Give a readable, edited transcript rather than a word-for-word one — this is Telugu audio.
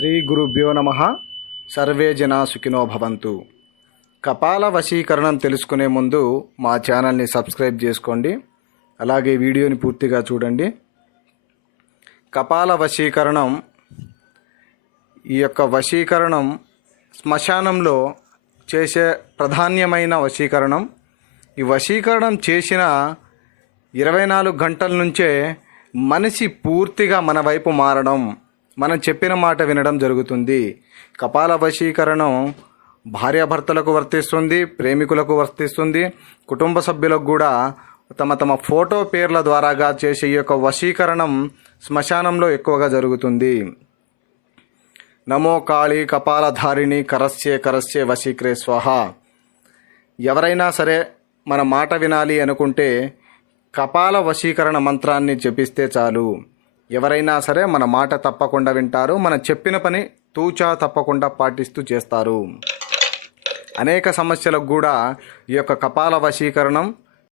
శ్రీ గురుభ్యో నమః. సర్వే జనా సుఖినో భవంతు. కపాల వశీకరణం తెలుసుకునే ముందు మా ఛానల్ని సబ్స్క్రైబ్ చేసుకోండి. అలాగే వీడియోని పూర్తిగా చూడండి. కపాల వశీకరణం, ఈ యొక్క వశీకరణం శ్మశానంలో చేసే ప్రధాన్యమైన వశీకరణం. ఈ వశీకరణం చేసిన 24 గంటల నుంచే మనిషి పూర్తిగా మన వైపు మారడం, మనం చెప్పిన మాట వినడం జరుగుతుంది. కపాల వశీకరణం భార్యాభర్తలకు వర్తిస్తుంది, ప్రేమికులకు వర్తిస్తుంది, కుటుంబ సభ్యులకు కూడా తమ ఫోటో పేర్ల ద్వారాగా చేసే ఈ యొక్క వశీకరణం శ్మశానంలో ఎక్కువగా జరుగుతుంది. నమో కాళీ కపాలధారిణి కరస్యే కరస్యే వశీకరే స్వాహ. ఎవరైనా సరే మన మాట వినాలి అనుకుంటే కపాల వశీకరణ మంత్రాన్ని జపిస్తే చాలు. ఎవరైనా సరే మన మాట తప్పకుండా వింటారు, మనం చెప్పిన పని తూచా తప్పకుండా పాటిస్తూ చేస్తారు. అనేక సమస్యలకు కూడా ఈ యొక్క కపాల వశీకరణం